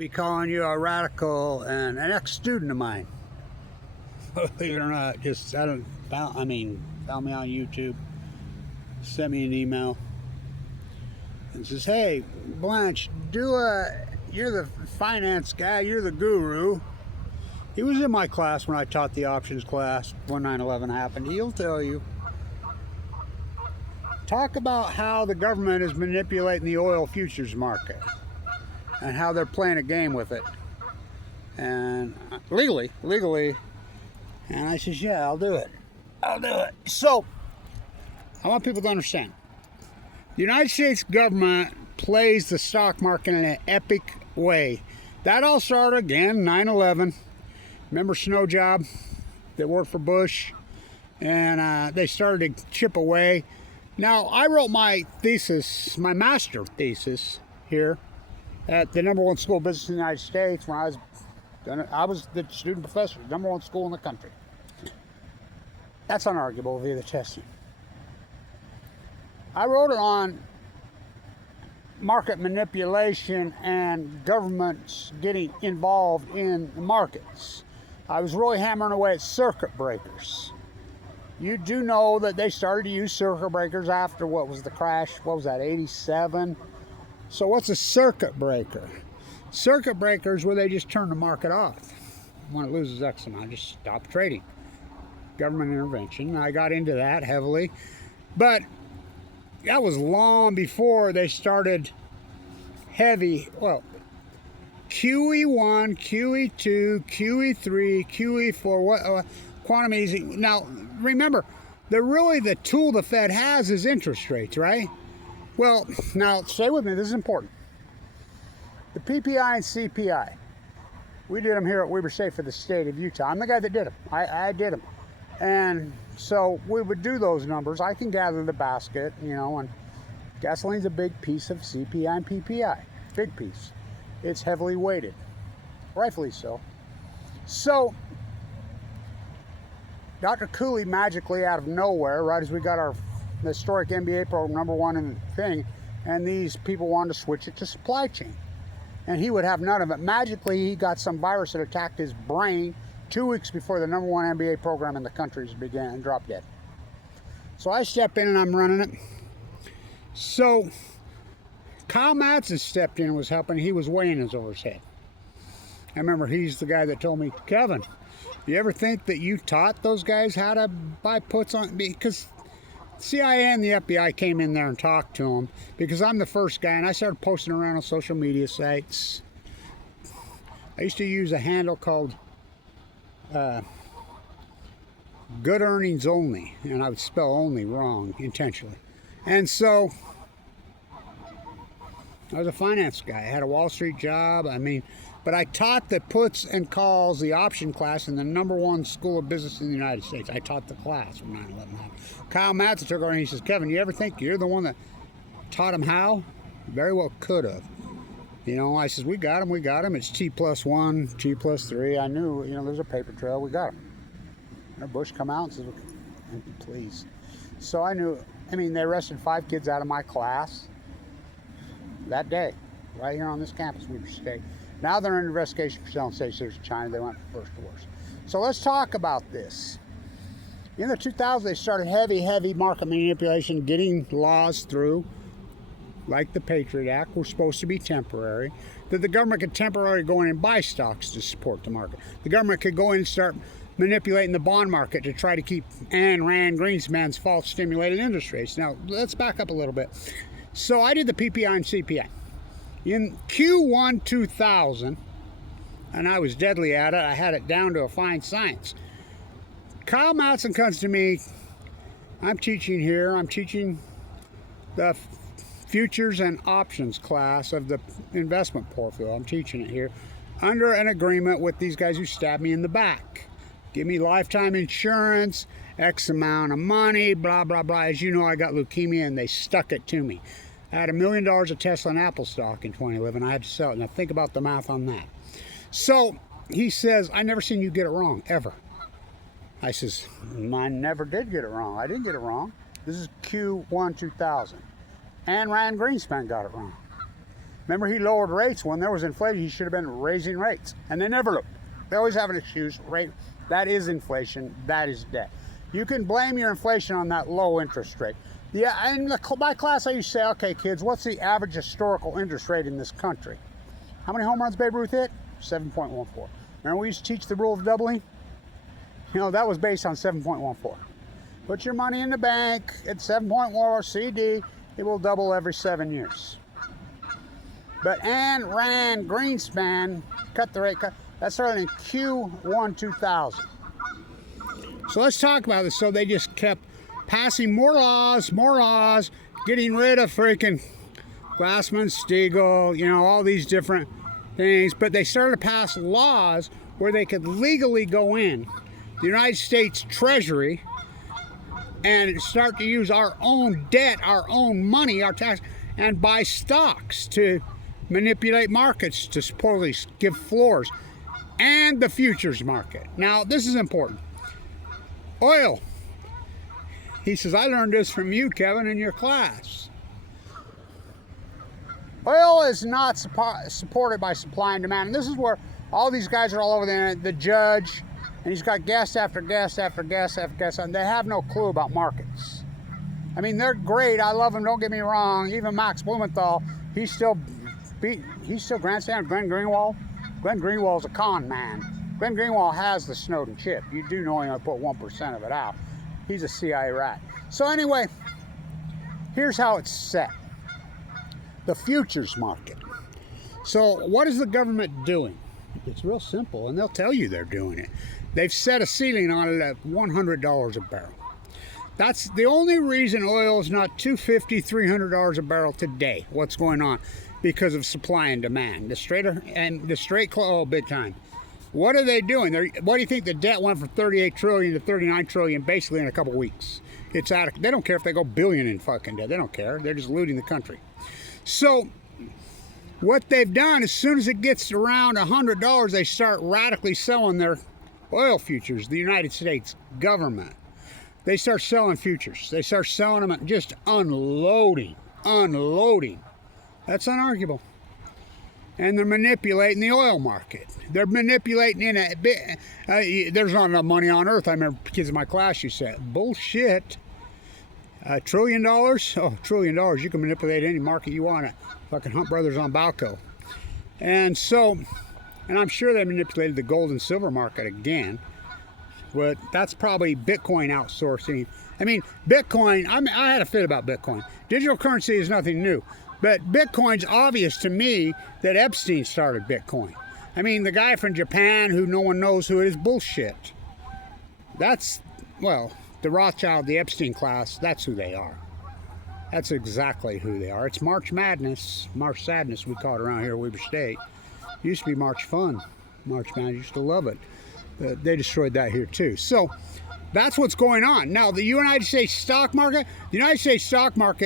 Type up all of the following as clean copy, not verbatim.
Be calling you a radical and an ex-student of mine. Believe it or not, just found me on YouTube, sent me an email, and says, "Hey, Blanch, you're the finance guy, you're the guru." He was in my class when I taught the options class when 9/11 happened. He'll tell you. Talk about how the government is manipulating the oil futures market and how they're playing a game with it, and legally. And I says, yeah, I'll do it. So I want people to understand, the United States government plays the stock market in an epic way. That all started again 9/11. Remember Snow Job that worked for Bush, and they started to chip away. Now, I wrote my thesis, my master thesis here at the #1 school of business in the United States when I was the student professor, #1 school in the country. That's unarguable via the testing. I wrote it on market manipulation and governments getting involved in the markets. I was really hammering away at circuit breakers. You do know that they started to use circuit breakers after what was the crash? What was that, 87? So what's a circuit breaker? Circuit breakers where they just turn the market off. When it loses X amount, just stop trading. Government intervention. I got into that heavily. But that was long before they started heavy, QE1, QE2, QE3, QE4, quantum easing. Now, remember, the tool the Fed has is interest rates, right? Well, now, stay with me. This is important. The PPI and CPI. We did them here at Weber State for the state of Utah. I'm the guy that did them. I did them. And so we would do those numbers. I can gather the basket, and gasoline's a big piece of CPI and PPI. Big piece. It's heavily weighted. Rightfully so. So, Dr. Cooley magically out of nowhere, right as we got our historic MBA program, #1 in the thing, and these people wanted to switch it to supply chain. And he would have none of it. Magically, he got some virus that attacked his brain 2 weeks before the #1 MBA program in the country began and dropped dead. So I step in and I'm running it. So Kyle Madsen stepped in and was helping. He was weighing us over his head. I remember he's the guy that told me, Kevin, you ever think that you taught those guys how to buy puts on? Because CIA and the FBI came in there and talked to him because I'm the first guy, and I started posting around on social media sites. I used to use a handle called Good Earnings Only, and I would spell only wrong intentionally. And so I was a finance guy. I had a Wall Street job. But I taught the puts and calls, the option class, in the #1 school of business in the United States. I taught the class when 9/11 happened. Kyle Madsen took over and he says, Kevin, you ever think you're the one that taught him how? Very well could have. I says, we got him. It's T+1, T+3. I knew, there's a paper trail. We got him. And Bush come out and says, please. So I knew, they arrested 5 kids out of my class that day, right here on this campus, Weber State. Now they're in investigation for selling state secrets to China. They went for first divorce. So let's talk about this. In the 2000s, they started heavy market manipulation, getting laws through, like the Patriot Act, were supposed to be temporary, that the government could temporarily go in and buy stocks to support the market. The government could go in and start manipulating the bond market to try to keep Ayn Rand Greenspan's false stimulated interest rates. Now, let's back up a little bit. So I did the PPI and CPI. In Q1 2000, and I was deadly at it, I had it down to a fine science. Kyle Madsen comes to me, I'm teaching the futures and options class of the investment portfolio. I'm teaching it here under an agreement with these guys who stabbed me in the back. Give me lifetime insurance, X amount of money, blah, blah, blah. As you know, I got leukemia and they stuck it to me. I had $1 million of Tesla and Apple stock in 2011. I had to sell it. Now think about the math on that. So he says, I never seen you get it wrong, ever. I says, I never did get it wrong. I didn't get it wrong. This is Q1 2000. Ayn Rand Greenspan got it wrong. Remember, he lowered rates when there was inflation. He should have been raising rates, and they never looked. They always have an excuse. Rate, that is inflation. That is debt. You can blame your inflation on that low interest rate. Yeah, in my class, I used to say, okay, kids, what's the average historical interest rate in this country? How many home runs Babe Ruth hit? 7.14. Remember we used to teach the rule of doubling? You know, that was based on 7.14. Put your money in the bank at 7.1 CD, it will double every 7 years. But Ayn Rand Greenspan cut the rate cut. That started in Q1 2000. So let's talk about this. So they just kept passing more laws, getting rid of freaking Glassman-Steagall, you know, all these different things. But they started to pass laws where they could legally go in the United States Treasury and start to use our own debt, our own money, our tax, and buy stocks to manipulate markets to supposedly give floors, and the futures market. Now, this is important. Oil. He says, I learned this from you, Kevin, in your class. Oil is not supported by supply and demand. And this is where all these guys are all over there. The judge, and he's got guest after guest after guest after guest, and they have no clue about markets. I mean, they're great. I love them, don't get me wrong. Even Max Blumenthal, he's still grandstanding. Glenn Greenwald. Glenn Greenwald's a con man. Glenn Greenwald has the Snowden chip. You do know he only put 1% of it out. He's a CIA rat. So anyway, here's how it's set. The futures market. So what is the government doing? It's real simple, and they'll tell you they're doing it. They've set a ceiling on it at $100 a barrel. That's the only reason oil is not $250, $300 a barrel today. What's going on? Because of supply and demand. Big time. What are they doing? What do you think the debt went from 38 trillion to 39 trillion basically in a couple weeks? They don't care if they go billion in fucking debt. They don't care. They're just looting the country. So what they've done, as soon as it gets around $100, they start radically selling their oil futures. The United States government. They start selling futures. They start selling them and just unloading. That's unarguable. And they're manipulating the oil market. They're manipulating in a bit. There's not enough money on earth. I remember kids in my class used to say, bullshit. $1 trillion? Oh, $1 trillion. You can manipulate any market you want. Fucking Hunt Brothers on BALCO. And I'm sure they manipulated the gold and silver market again. But that's probably Bitcoin outsourcing. I mean, Bitcoin, I had a fit about Bitcoin. Digital currency is nothing new. But Bitcoin's obvious to me that Epstein started Bitcoin. I mean, the guy from Japan who no one knows who it is, bullshit. That's, well, the Rothschild, the Epstein class, that's who they are. That's exactly who they are. It's March Madness, March Sadness we call it around here at Weber State. It used to be March Fun. March Madness, used to love it. They destroyed that here too. So that's what's going on. Now, the United States stock market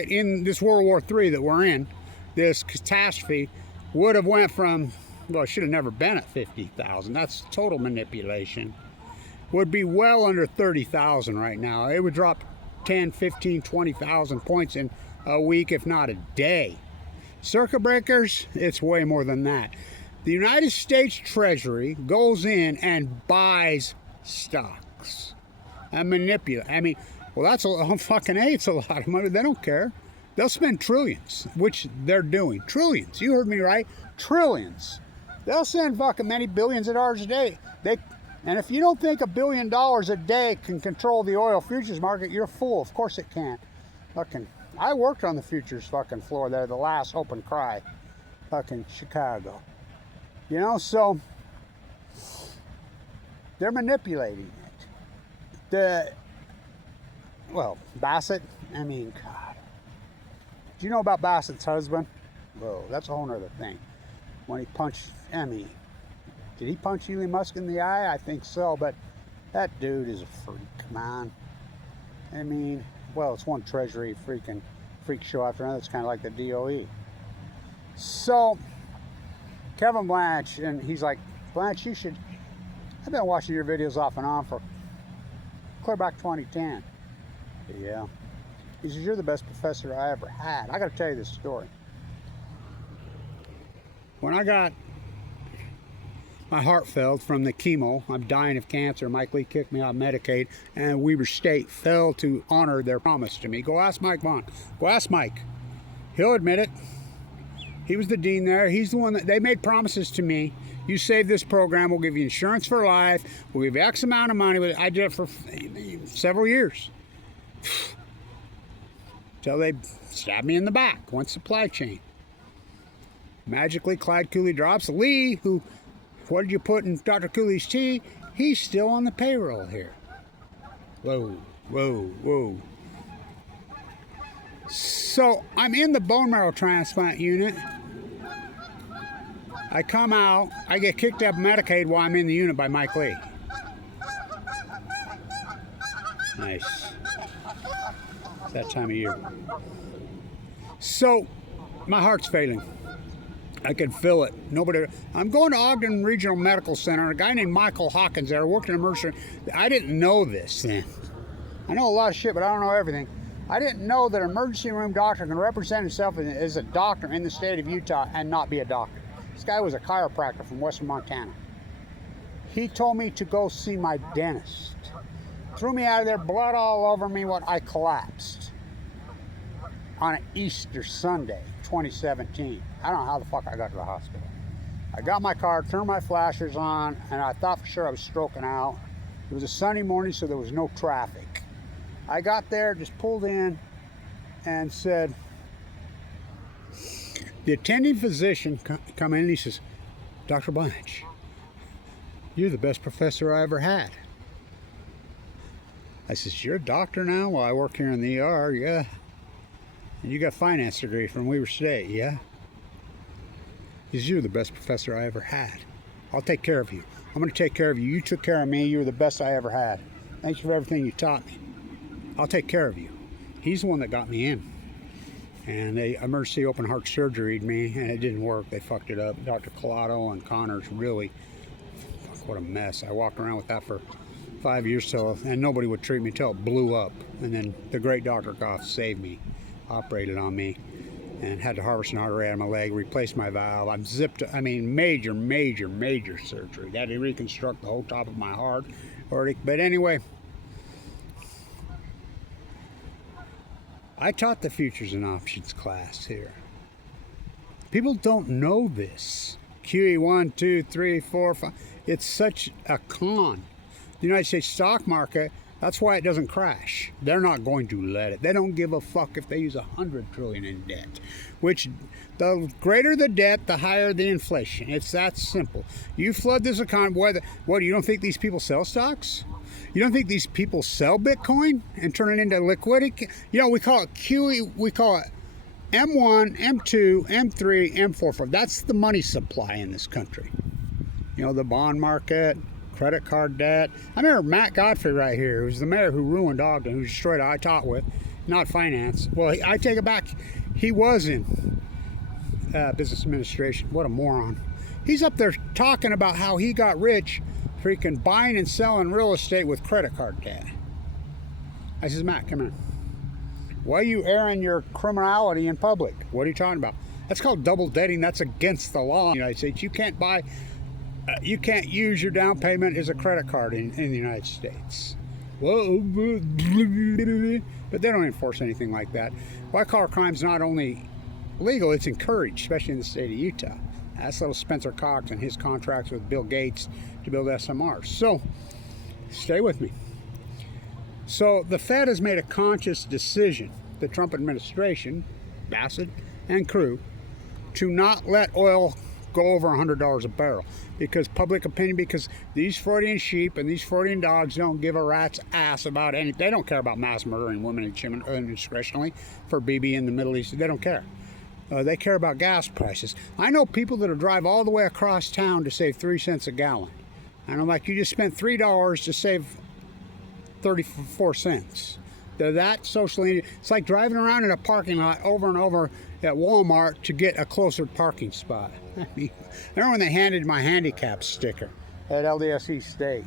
in this World War III that we're in, this catastrophe, would have went from, well, it should have never been at 50,000. That's total manipulation. Would be well under 30,000 right now. It would drop 10, 15, 20,000 points in a week, if not a day. Circuit breakers, it's way more than that. The United States Treasury goes in and buys stocks and manipulate. I mean, well, that's it's a lot of money. They don't care. They'll spend trillions, which they're doing. Trillions. You heard me right. Trillions. They'll send fucking many billions of dollars a day. And if you don't think $1 billion a day can control the oil futures market, you're a fool. Of course it can't. Fucking, I worked on the futures fucking floor there, the last open cry, fucking Chicago. You know, so they're manipulating it. Bassett, I mean, God. Do you know about Bassett's husband? Whoa, that's a whole other thing. When he punched, did he punch Elon Musk in the eye? I think so, but that dude is a freak, man. I mean, well, it's one treasury freak show after another. It's kind of like the DOE. So, Kevin Blanch, and he's like, Blanch, I've been watching your videos off and on for clear back 2010. Yeah. He says, you're the best professor I ever had. I got to tell you this story. when I got my heart failed from the chemo, I'm dying of cancer. Mike Lee kicked me out of Medicaid, and Weber State failed to honor their promise to me. Go ask Mike Vaughn. Go ask Mike. He'll admit it. He was the dean there. He's the one that they made promises to me. You save this program, we'll give you insurance for life. We'll give you X amount of money. I did it for several years. Till they stabbed me in the back. Went supply chain. Magically, Clyde Cooley drops. Lee, who, what did you put in Dr. Cooley's tea? He's still on the payroll here. Whoa, whoa, whoa. So I'm in the bone marrow transplant unit. I come out, I get kicked out of Medicaid while I'm in the unit by Mike Lee. Nice. It's that time of year. So my heart's failing. I can feel it. I'm going to Ogden Regional Medical Center. A guy named Michael Hawkins there worked in emergency. I didn't know this then. I know a lot of shit, but I don't know everything. I didn't know that an emergency room doctor can represent himself as a doctor in the state of Utah and not be a doctor. This guy was a chiropractor from western Montana. He told me to go see my dentist. Threw me out of there, blood all over me when I collapsed on an Easter Sunday, 2017. I don't know how the fuck I got to the hospital. I got my car, turned my flashers on, and I thought for sure I was stroking out. It was a Sunday morning, so there was no traffic. I got there, just pulled in, and said, the attending physician come in and he says, Dr. Blanch, you're the best professor I ever had. I says, you're a doctor now? Well, I work here in the ER, yeah. And you got a finance degree from Weber State, yeah? He says, you're the best professor I ever had. I'll take care of you. I'm going to take care of you. You took care of me. You were the best I ever had. Thank you for everything you taught me. I'll take care of you. He's the one that got me in. And they emergency open heart surgery'd me, and it didn't work. They fucked it up. Dr. Collado and Connors really, fuck, what a mess. I walked around with that for 5 years till, and nobody would treat me till it blew up. And then the great Dr. Goff saved me, operated on me, and had to harvest an artery out of my leg, replaced my valve. I'm zipped, I mean, major surgery. They had to reconstruct the whole top of my heart. But anyway, I taught the Futures and Options class here. People don't know this. QE 1, 2, 3, 4, 5. It's such a con. The United States stock market, that's why it doesn't crash. They're not going to let it. They don't give a fuck if they use 100 trillion in debt. Which, the greater the debt, the higher the inflation. It's that simple. You flood this economy, what, you don't think these people sell stocks? You don't think these people sell Bitcoin and turn it into liquidity? You know, we call it QE, we call it M1, M2, M3, M4. That's the money supply in this country. You know, the bond market, credit card debt. I remember Matt Godfrey right here, who's the mayor who ruined Ogden, who destroyed it. I taught with, not finance. Well, I take it back. He was in business administration. What a moron. He's up there talking about how he got rich freaking buying and selling real estate with credit card debt. I says, Matt, come here. Why are you airing your criminality in public? What are you talking about? That's called double debting. That's against the law in the United States. You can't buy, you can't use your down payment as a credit card in the United States. Whoa, but they don't enforce anything like that. White collar crime's not only legal, it's encouraged, especially in the state of Utah. That's little Spencer Cox and his contracts with Bill Gates to build SMRs. So, stay with me. So, the Fed has made a conscious decision, the Trump administration, Bassett and crew, to not let oil go over $100 a barrel. Because public opinion, because these Freudian sheep and these Freudian dogs don't give a rat's ass about anything. They don't care about mass murdering women and children indiscretionally for BB in the Middle East. They don't care. They care about gas prices. I know people that'll drive all the way across town to save 3 cents a gallon. And I'm like, you just spent $3 to save 34 cents. They're that socially, it's like driving around in a parking lot over and over at Walmart to get a closer parking spot. I mean, remember when they handed my handicap sticker at LDSE State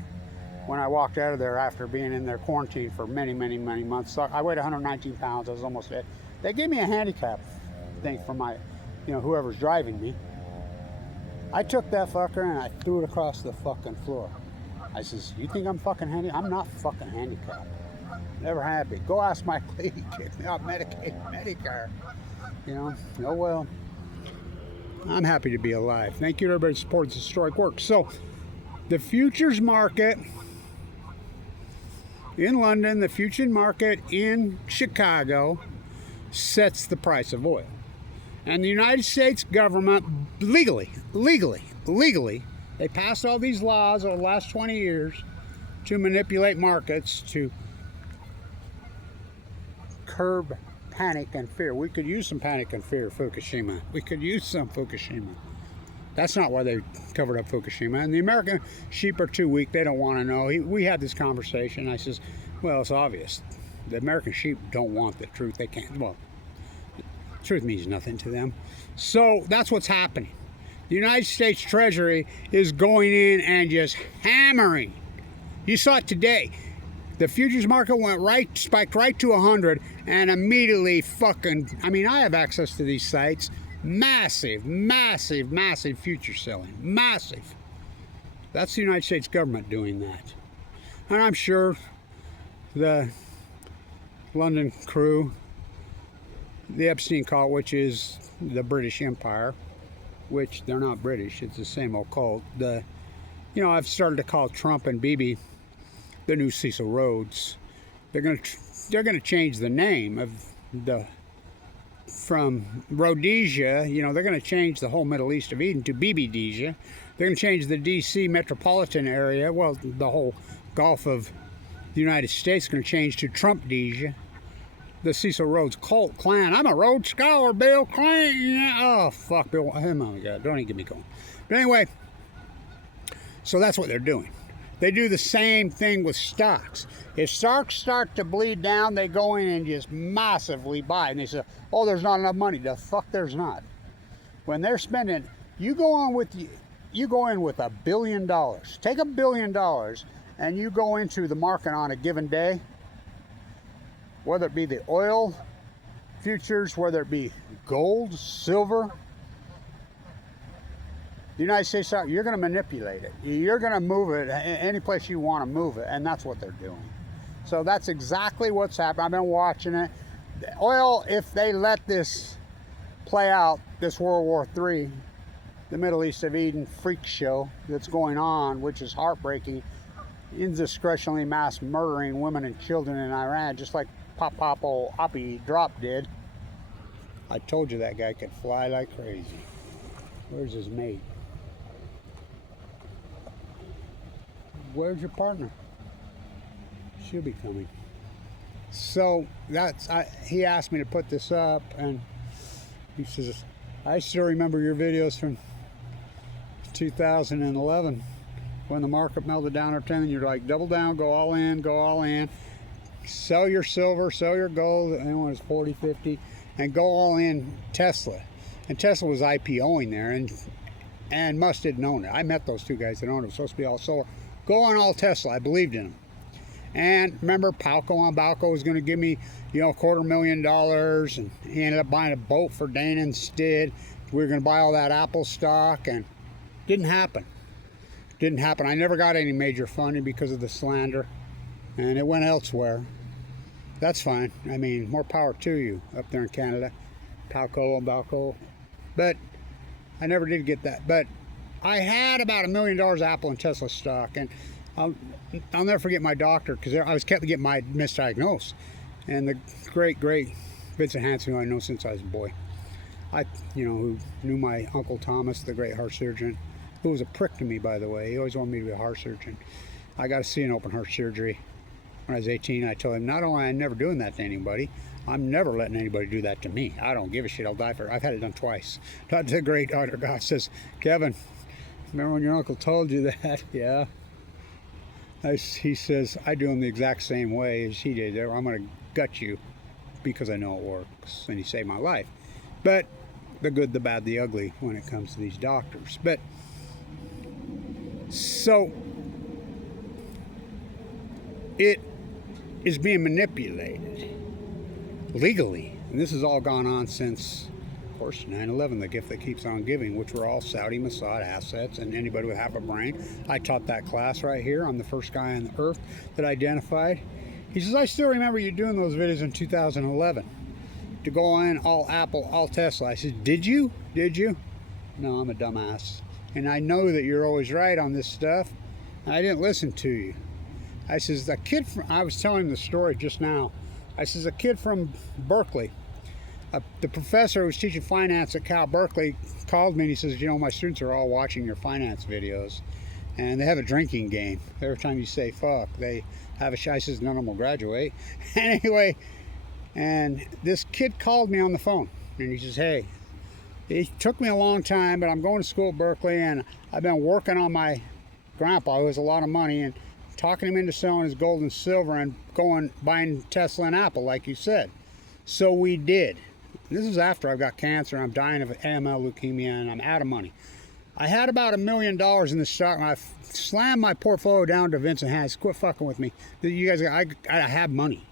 when I walked out of there after being in their quarantine for many months. So I weighed 119 pounds, I was almost dead. They gave me a handicap thing for my, whoever's driving me. I took that fucker and I threw it across the fucking floor. I says, you think I'm fucking handicapped? I'm not fucking handicapped. Never have been. Go ask my lady, kicked me off Medicare. You know, oh well. I'm happy to be alive. Thank you to everybody who supports the historic work. So, the futures market in London, the futures market in Chicago sets the price of oil. And the United States government legally, they passed all these laws over the last 20 years to manipulate markets to curb panic and fear. We could use some panic and fear, Fukushima. We could use some Fukushima. That's not why they covered up Fukushima. And the American sheep are too weak. They don't want to know. We had this conversation. I says, well, it's obvious. The American sheep don't want the truth. They can't. Well, truth means nothing to them. So that's what's happening. The United States Treasury is going in and just hammering. You saw it today. The futures market spiked right to 100 and immediately fucking, I mean, I have access to these sites. Massive future selling. Massive. That's the United States government doing that. And I'm sure the London crew, the Epstein cult, which is the British Empire, which they're not British, it's the same old cult. I've started to call Trump and Bibi the new Cecil Rhodes. They're gonna change the name of from Rhodesia. They're gonna change the whole Middle East of Eden to Bibidesia. They're gonna change the D.C. metropolitan area. Well, the whole Gulf of the United States is gonna change to Trumpdesia. The Cecil Rhodes cult clan. I'm a Rhodes Scholar, Bill Clinton. Oh, fuck, Bill. Oh, my God. Don't even get me going. But anyway, so that's what they're doing. They do the same thing with stocks. If stocks start to bleed down, they go in and just massively buy. And they say, oh, there's not enough money. The fuck there's not. When they're spending, you go in with $1 billion. Take $1 billion and you go into the market on a given day, whether it be the oil futures, whether it be gold, silver, the United States, you're going to manipulate it. You're going to move it any place you want to move it, and that's what they're doing. So that's exactly what's happening. I've been watching it. The oil, if they let this play out, this World War III, the Middle East of Eden freak show that's going on, which is heartbreaking, indiscretionally mass murdering women and children in Iran, just like Pop old Oppie Drop did. I told you that guy could fly like crazy. Where's his mate? Where's your partner? She'll be coming. So he asked me to put this up, and he says, I still remember your videos from 2011 when the market melted down or 10, and you're like, double down, go all in. Sell your silver, sell your gold, and when it's 40, 50, and go all in Tesla. And Tesla was IPOing there, and Musk didn't own it. I met those two guys that owned it. It was supposed to be all solar. Go on all Tesla. I believed in them. And remember, BALCO was going to give me, $250,000, and he ended up buying a boat for Dana instead. We were going to buy all that Apple stock, and didn't happen. I never got any major funding because of the slander, and it went elsewhere. That's fine. I mean, more power to you up there in Canada. BALCO. But I never did get that. But I had about $1 million Apple and Tesla stock. And I'll never forget my doctor, because I was kept getting my misdiagnosed. And the great Vincent Hansen, who I know since I was a boy. Who knew my Uncle Thomas, the great heart surgeon, who was a prick to me, by the way. He always wanted me to be a heart surgeon. I got to see an open heart surgery. When I was 18, I told him, not only am I never doing that to anybody, I'm never letting anybody do that to me. I don't give a shit. I'll die for it. I've had it done twice. The great Dr. God says, Kevin, remember when your uncle told you that? Yeah. He says, I do him the exact same way as he did. I'm going to gut you because I know it works. And he saved my life. But the good, the bad, the ugly when it comes to these doctors. But so it is being manipulated legally, and this has all gone on since Of course, 9/11, the gift that keeps on giving, which were all Saudi Mossad assets, and anybody with half a brain. I taught that class right here. I'm the first guy on the earth that identified. He says, I still remember you doing those videos in 2011 to go in all Apple, all Tesla. I said, did you? Did you? No, I'm a dumbass. And I know that you're always right on this stuff. I didn't listen to you. I says, the kid from, I was telling him the story just now. I says, a kid from Berkeley, the professor who was teaching finance at Cal Berkeley called me and he says, you know, my students are all watching your finance videos and they have a drinking game. Every time you say fuck, they have a shot. I says, none of them will graduate. Anyway, and this kid called me on the phone and he says, hey, it took me a long time, but I'm going to school at Berkeley and I've been working on my grandpa who has a lot of money and talking him into selling his gold and silver and buying Tesla and Apple like you said. So we did. This is after I've got cancer, I'm dying of AML leukemia, and I'm out of money. I had about $1 million in the stock, and I slammed my portfolio down to Vincent Hans. Quit fucking with me. You guys, I have money.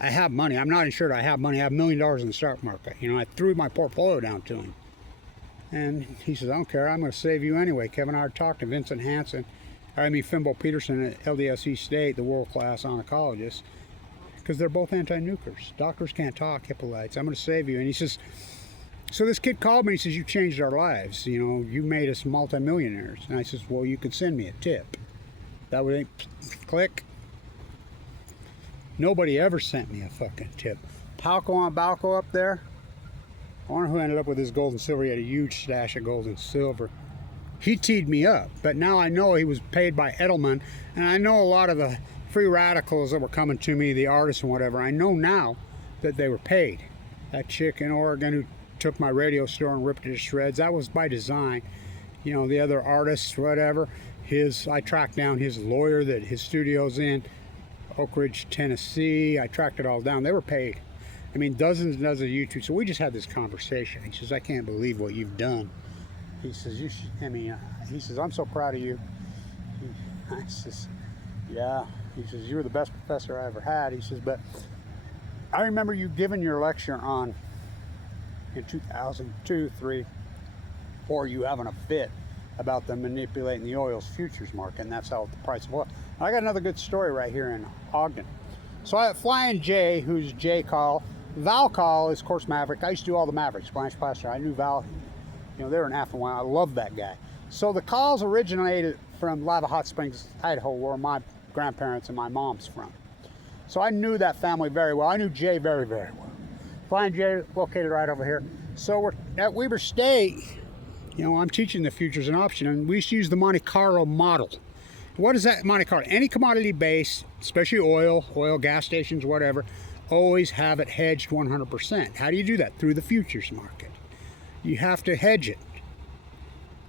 I have money. I'm not insured. I have money. I have $1 million in the stock market. You know, I threw my portfolio down to him. And he says, I don't care. I'm going to save you anyway. Kevin, I talked to Vincent Hansen. Fimbo Peterson at LDSC State, the world-class oncologist. Because they're both anti-nukers. Doctors can't talk, Hippolytes. I'm going to save you. And he says, so this kid called me and he says, you changed our lives. You know, you made us multimillionaires. And I says, well, you could send me a tip. That would click. Nobody ever sent me a fucking tip. Palco on Balco up there. I wonder who ended up with his gold and silver. He had a huge stash of gold and silver. He teed me up. But now I know he was paid by Edelman. And I know a lot of the free radicals that were coming to me, the artists and whatever, I know now that they were paid. That chick in Oregon who took my radio store and ripped it to shreds, that was by design. You know, the other artists, whatever, I tracked down his lawyer that his studio's in Oak Ridge, Tennessee. I tracked it all down. They were paid. I mean, dozens and dozens of YouTube. So we just had this conversation. He says, I can't believe what you've done. He says, he says, I'm so proud of you. I says, yeah. He says, you were the best professor I ever had. He says, but I remember you giving your lecture in 2002, 3, 4, you having a fit about them manipulating the oil's futures market, and that's how the price of oil. I got another good story right here in Ogden. So I have Flying J, who's J Call. Val Call is, of course, Maverick. I used to do all the Mavericks, Blanch Plaster. I knew Val, you know, they were in Affluent. I love that guy. So the calls originated from Lava Hot Springs, Idaho, where my grandparents and my mom's from. So I knew that family very well. I knew Jay very, very well. Flying Jay located right over here. So we're at Weber State. You know, I'm teaching the futures and option, and we used to use the Monte Carlo model. What is that Monte Carlo? Any commodity base, especially oil, gas stations, whatever, always have it hedged 100%. How do you do that? Through the futures market. You have to hedge it.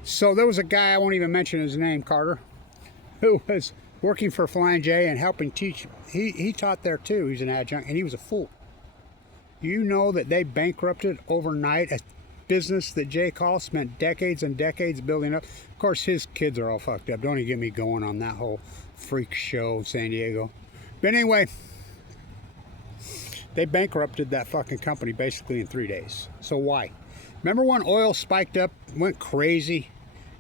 So there was a guy, I won't even mention his name, Carter, who was working for Flying J and helping teach. He taught there too. He's an adjunct, and he was a fool. You know that they bankrupted overnight a business that Jay Call spent decades and decades building up. Of course, his kids are all fucked up. Don't even get me going on that whole freak show in San Diego. But anyway, they bankrupted that fucking company basically in 3 days. So why? Remember when oil spiked up, went crazy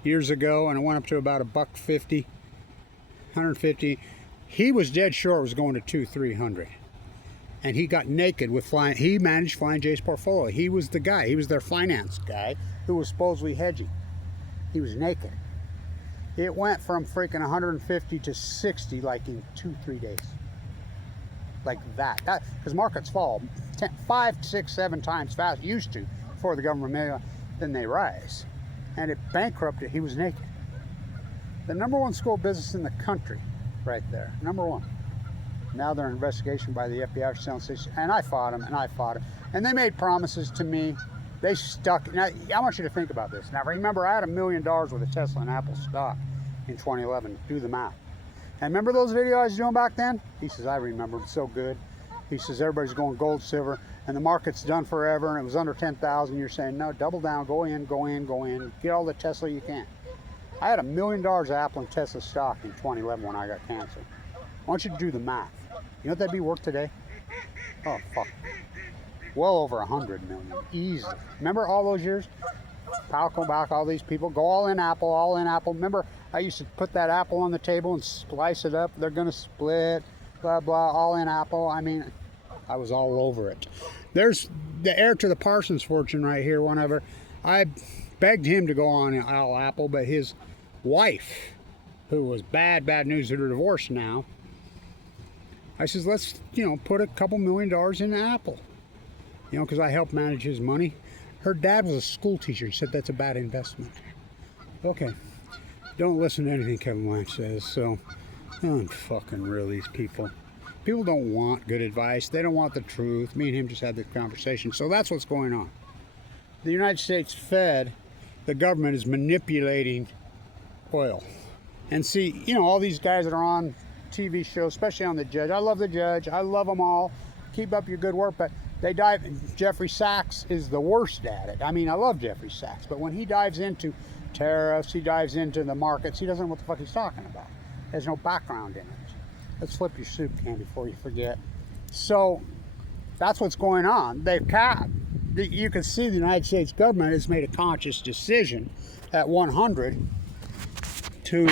years ago, and it went up to about $150, 150. He was dead sure it was going to 200-300. And he got naked with Flying. He managed Flying J's portfolio. He was the guy. He was their finance guy who was supposedly hedging. He was naked. It went from freaking 150 to 60 like in 2-3 days. Like that. Because markets fall 10, 5, 6, 7 times fast, used to, before the government, then they rise. And it bankrupted. He was naked. The #1 school of business in the country, right there. #1. Now they're in investigation by the FBI for selling station. And I fought them, and I fought them. And they made promises to me. They stuck. Now, I want you to think about this. Now, remember, I had $1 million worth of Tesla and Apple stock in 2011. Do the math. And remember those videos I was doing back then? He says, I remember it so good. He says, everybody's going gold, silver, and the market's done forever, and it was under 10,000. You're saying, no, double down, go in, go in, go in. Get all the Tesla you can. I had $1 million of Apple and Tesla stock in 2011 when I got cancer. I want you to do the math. You know what that'd be worth today? Oh, fuck. well over 100 million, easily. Remember all those years? BALCO, all these people go all in Apple, all in Apple. Remember, I used to put that apple on the table and slice it up. They're gonna split, blah blah, all in Apple. I mean, I was all over it. There's the heir to the Parsons fortune right here. Whenever I begged him to go on all Apple, but his wife, who was bad news, that are divorced now. I says, let's, put a couple $1 million in Apple, because I helped manage his money. Her dad was a school teacher. He said that's a bad investment. Okay, don't listen to anything Kevin Blanch says. So, fucking real, these people. People don't want good advice. They don't want the truth. Me and him just had this conversation. So that's what's going on. The United States Fed, the government, is manipulating oil. And see, all these guys that are on TV shows, especially on The Judge. I love The Judge. I love them all. Keep up your good work, but they dive. Jeffrey Sachs is the worst at it. I mean, I love Jeffrey Sachs, but when he dives into tariffs, he dives into the markets, he doesn't know what the fuck he's talking about. There's no background in it. Let's flip your soup can before you forget. So that's what's going on. You can see the United States government has made a conscious decision at 100 to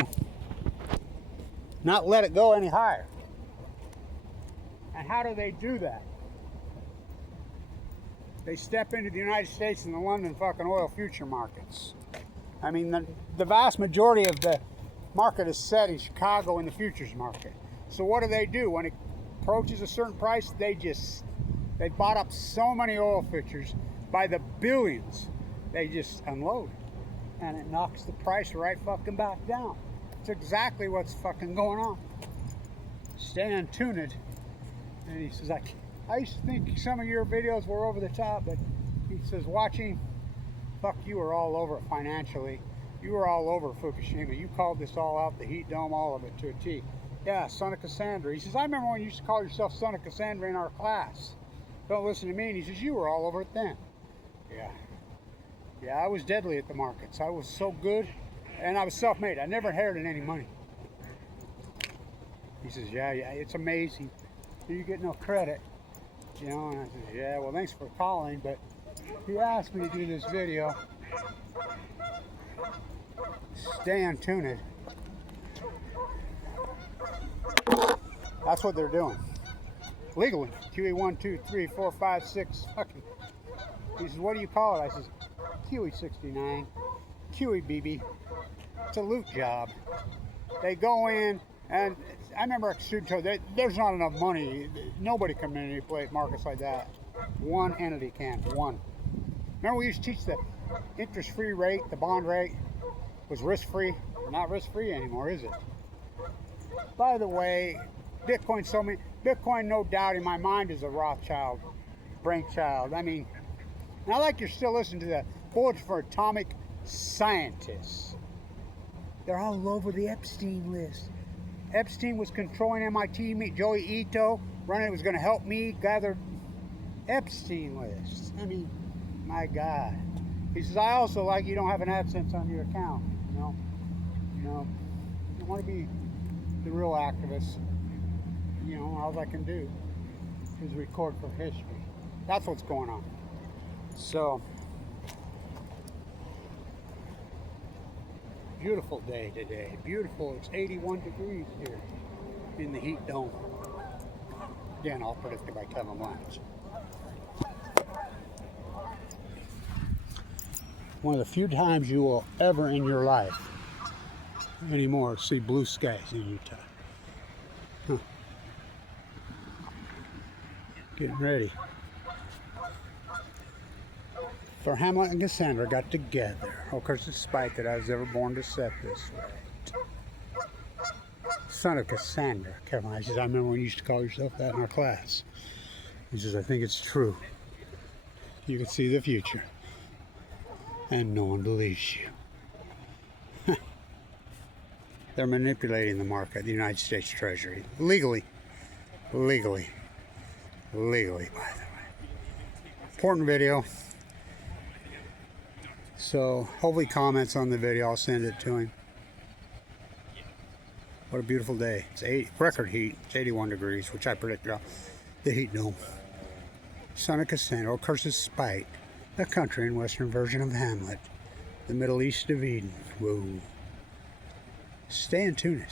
not let it go any higher. And how do they do that? They step into the United States and the London fucking oil future markets. I mean, the vast majority of the market is set in Chicago in the futures market. So what do? When it approaches a certain price, they bought up so many oil futures by the billions. They just unload. And it knocks the price right fucking back down. It's exactly what's fucking going on. Stan tuned. And he says, I used to think some of your videos were over the top, but he says, watching, fuck, you were all over it financially. You were all over Fukushima. You called this all out, the heat dome, all of it to a T. Yeah, son of Cassandra. He says, I remember when you used to call yourself son of Cassandra in our class. Don't listen to me. And he says, you were all over it then. Yeah, I was deadly at the markets. I was so good, and I was self-made. I never inherited any money. He says, yeah, it's amazing. You get no credit. And I said, yeah, well, thanks for calling, but he asked me to do this video. Stan tuned. That's what they're doing. Legally. QE 1, 2, 3, 4, 5, 6. Fucking. He says, what do you call it? I says, QE 69. QE BB. It's a loot job. They go in, and I remember a student told there's not enough money. Nobody can manipulate markets like that. One entity can. One. Remember we used to teach the interest-free rate, the bond rate was risk-free. Not risk-free anymore, is it? By the way, Bitcoin, no doubt in my mind, is a Rothschild brainchild. I mean, and I like you're still listening to the Bulletin for Atomic Scientists. They're all over the Epstein list. Epstein was controlling MIT. Joey Ito running it was going to help me gather Epstein lists. I mean, my God. He says, I also like you don't have an AdSense on your account. You want to be the real activist. All I can do is record for history. That's what's going on. So, beautiful day today. Beautiful. It's 81 degrees here in the heat dome. Again, all predicted by Kevin Blanch. One of the few times you will ever in your life anymore see blue skies in Utah. Getting ready. For Hamlet and Cassandra got together. Of course, it's spite that I was ever born to set this right. Son of Cassandra. Kevin, I says, I remember when you used to call yourself that in our class. He says, I think it's true. You can see the future. And no one believes you. They're manipulating the market, the United States Treasury. Legally, by the way. Important video. So, hopefully comments on the video. I'll send it to him. What a beautiful day. It's record heat. It's 81 degrees, which I predicted. The heat dome. son of Cassandra, curses spite, a country and western version of Hamlet, the Middle East of Eden. Whoa. Stay in tune.